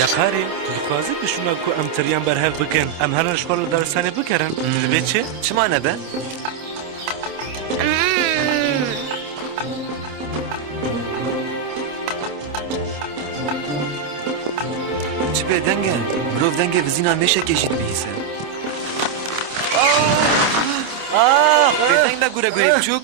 Ya karî, tu dixwazî bişûna ku em tiriyan berhev bikin, em herin ji xwe li daristanê bikerin. Divê çi? Çima nebe? Çipe denge, mirov denge vizîna mêşekê jî dibihîse. Bêdeng de gure biçûk.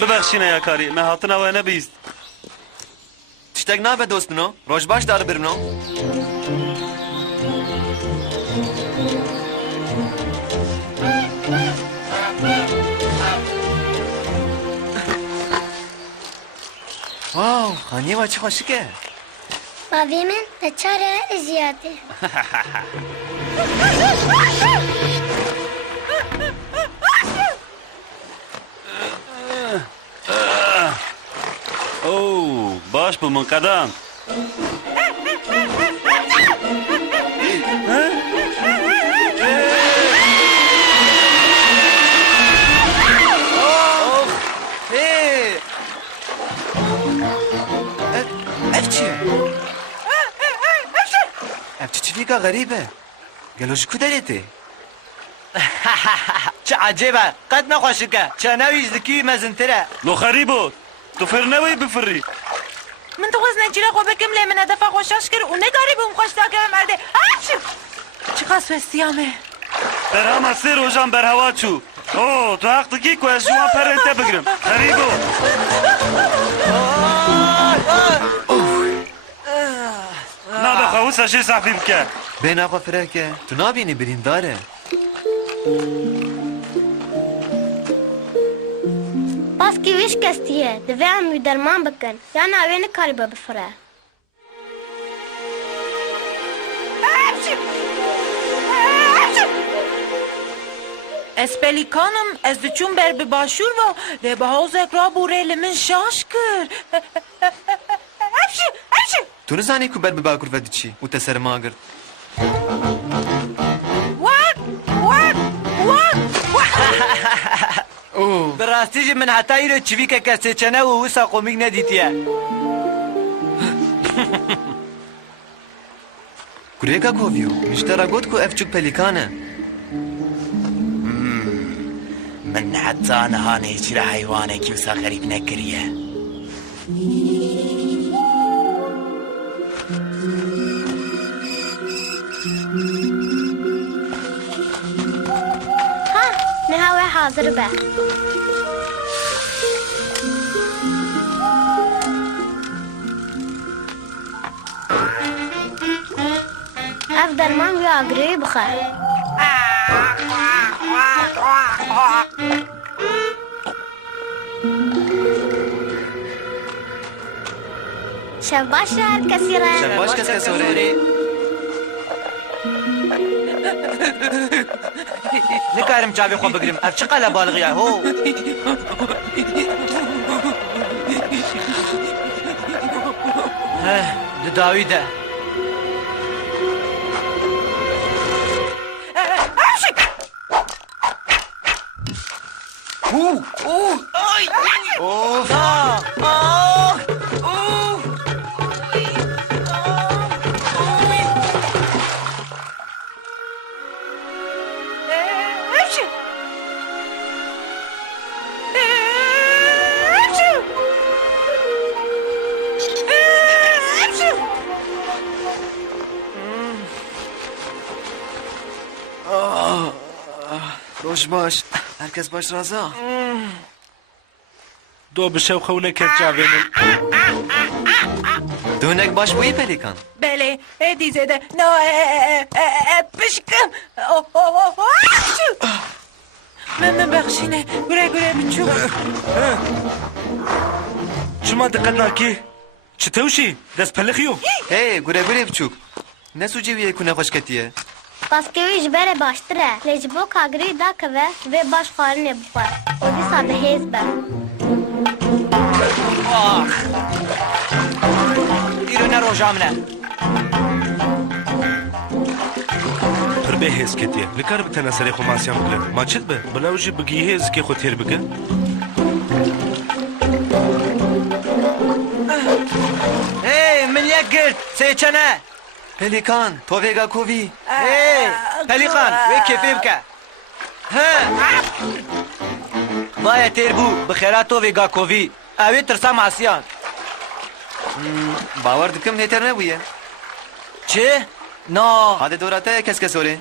ببخشینە یاکاری me hatina we nebîst. Tiştek nabe dost bino, rojbaş dar bir bino. Wow, haniye ve çi xweşik e. Bavê min te çare ziyade. Oo, baş bû min qedam. Hey! Ev çi? Ev çiçilika garîb e. Gelo ji ku derê tê? Çi acêbe, qet nexweşik e. Çenewî ji dikî mezintir e. Lo xerîbo, tu firnewî bifirî. من دخواست نجیره خواه بکم لیمن دفعه خوشش کرد و نگاری بوم خوش داکم مرده آشو چقدر سوستیامه Berhama sê rojan berhewa çû. Oo, tu heq dikî ku ez ji wan perên te bigirim. Xerîbo. Nabe xewisa jê sehfî bike. Bêhna xwe firek e. Tu nabînî birîndar e. Baskî wî şikestiye, divê em wî derman bikin. Yana wê nikaribe bifire. از پلیکانم از دچون بر به باشور و لی به حوزک را بوره لمن شاش کرد افشو Tu nizanî ku ber bi bakur ve diçî û te serma girt. وات وات وات Bi rastî jî min heta îro çivîkeke sêçene û wisa komîk nedîtiye. Kurêka koviyo, miştera got ku ev çûk pelîkan e. Min heta niha nêçîra heywanekî wisa xerîb nekiriye. Ha, niha wê hazir be. Ev derman wî agiriyê bixe. Şev baş re her kesî re. Şev baş kes sorê. Nikarim çavê xwe bigirim. Ev çi qele balığı ye ho. Di dawî de. Of! افشو Rojbaş, herkes baş raza. Do bi şev xew nekir çavê min. Dönek baş boyu pelîkan. بله دیزه ده نه پشکم من بخشینه گره گره بچو Çima diqet nakî? Çi tewşî? Dest pelixiyo? Hey, gure biçûk. Ne sucî wî ku nexweş ketiye? Baskî wî ji berê baştir e. Lê ji bo kagirî dakeve vê baş xwarinê bixwe. O dîsa dihêz be. îro ne roja min e. Pir bê hêz ketiye. Nikare bi te neserê xwe masiyan bigire. Ma çi be? Bila ew jî bigî hêzikê xwe têr bike? Hey, min yek گرد سیچنه پلیکان تو ویگا کووی هی پلیخان وی کفی بکه وای تیر بو بخیرات تو ویگا کووی اوی ترسام آسیان باور دکم نتر نبویه چه؟ نا هاده دوراته کس کس اوره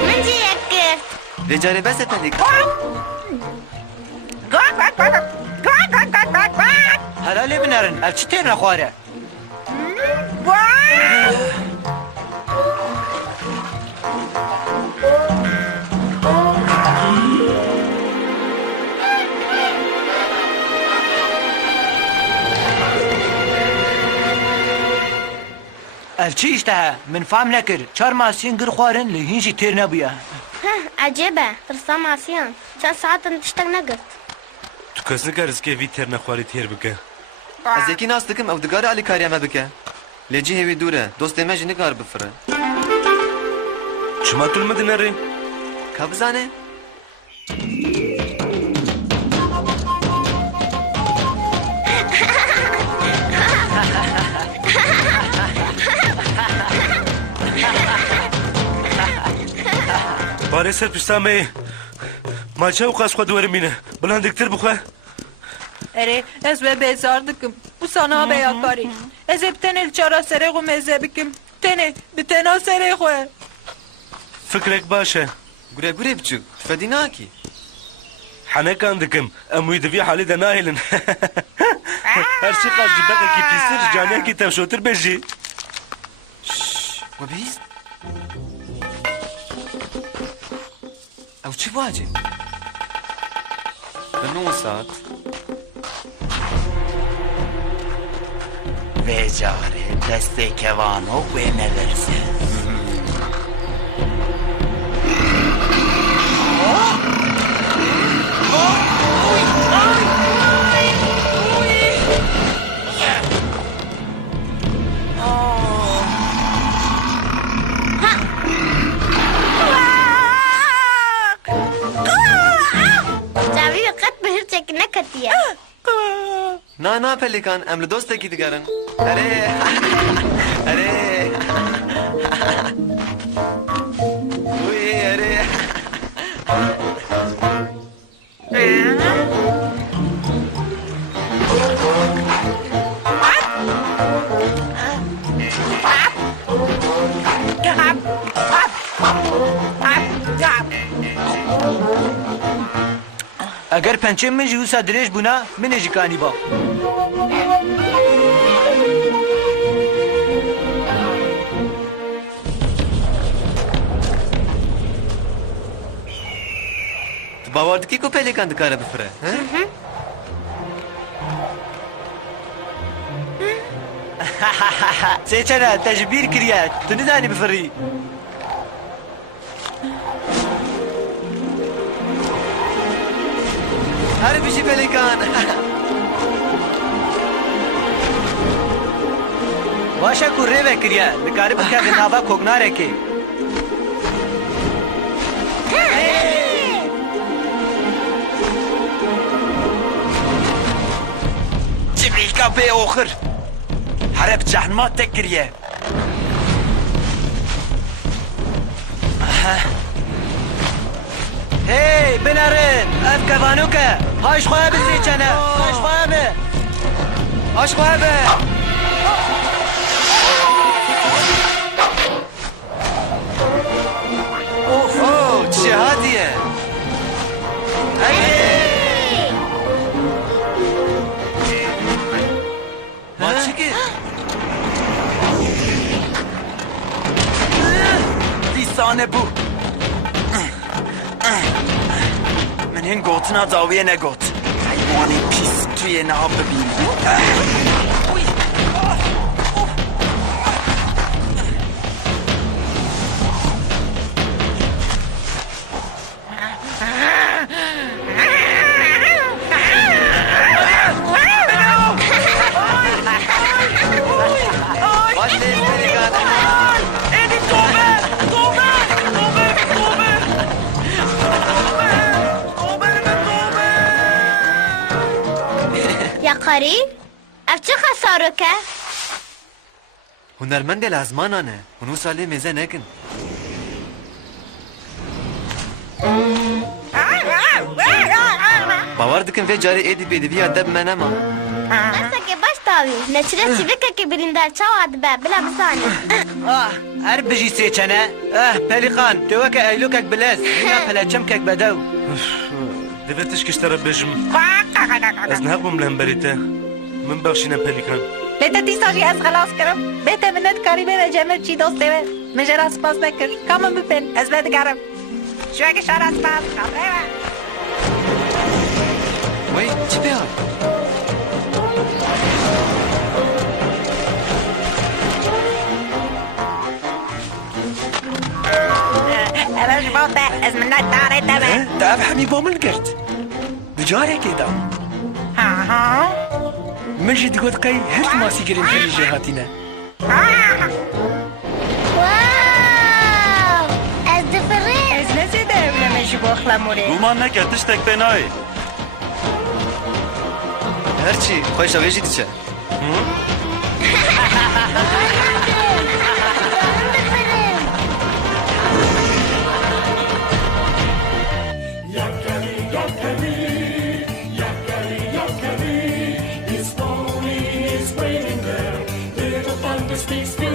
من جی یک کرد رجاره بس پلیکان هلالی بنرن اف چی تیر نخواره اف چی اشتها من فهم نکر چار ماسین گر خوارن لهینجی تیر نبویه عجیبه ترسام آسیان چند ساعت تشتک نگرد تو کەس نکە ڕزگێ وی تێر نەخواری تێر بکە از یکی ناس دکم او دگار علی کاریا ما بکه لجی هیوی دوره دوست ما جنی کار بفره چما تولمەدە نەڕێ که بزانه بارێ سەر پشتامەیە ماچە و قاس خوا دووەرمینە بڵندێکتر بخوا اره از به بیزار دکم bu sana beyakari. Ez hep tenel çara sere xo meze bikim. Bitena sere xo. فکرێک باشە گوره گوره بچوک تفدی ناکی حەنەکان دکم ئەمووی دەبی حالیدا ناهێلن هەرچی قاسی بەقێکی پیسر جانێکی تەمشۆتر بێژی و بیست او چی واجب به 9 ساعت بیجاره دست کوانو به نورسه جاوی وقت به هر چک نکتیه نه پلیکان امل دوست کی دیگرن اره اره وی اره اگر پنچه من جی وسا درێژ بوونا منێژی کانی با تو باور دکی کو پلیکان دکاره بفره سێچەنە تەژبیر کریە تو نزانی بفڕی هر بیشی پلیکان باشە کو ڕێوە کریە دکاری بکە بە ناوا کۆگنارێکی جبریکا بێ ئۆخر هەرە بجەحنما تێک کریە هی بنەرن ئەف کەڤانوکە هاش خۆیان بزیچەنە هاش خۆیان بێ آش خواه به اوه چه هادیه ما چی که دیسانه بو من هین گوتنا زاویه نگوت حیوانی پیس توی نها ببین یا قریب Ev çi xesarok e? Hunermend el azmanane. Hunu salê mêze nekin. Bawer dikim vê carê êdî pêdiviya te bi me nema. Deseke baş davî. Neçire çîvikekê birîndar çawa dibe bila bisanî. Ah, her bijî sêçene. Pelikan, tu weke eylûkek bilez. Yine peleçemkek bedew. Divê tişkîştere bêjim. Ez nehebûm li hemberî te. Min bexşîne Pelikan. Lê te dîsa jî ez xelas kirim. Bê te min nedkarî bê ve cemir çî dostê we. Min jê re spas nekir. Ka min bipin, ez vê digerim. Şwekî şara spas. Kabrê we. Wey, çi pê hat? Ev ji bo te, ez minnetdarê te be. Te ev hemî bo min girt. Di carekê da. Min jî digot qey her masî girin herî jê hatîne. Wow! Ez difirim. Ez ne zêde evleme ji bo xlemûrê. Guman neke tiştek pê nayê. Herçî, xweşa wê jî diçe. His pony is waiting there. Little thunder speaks.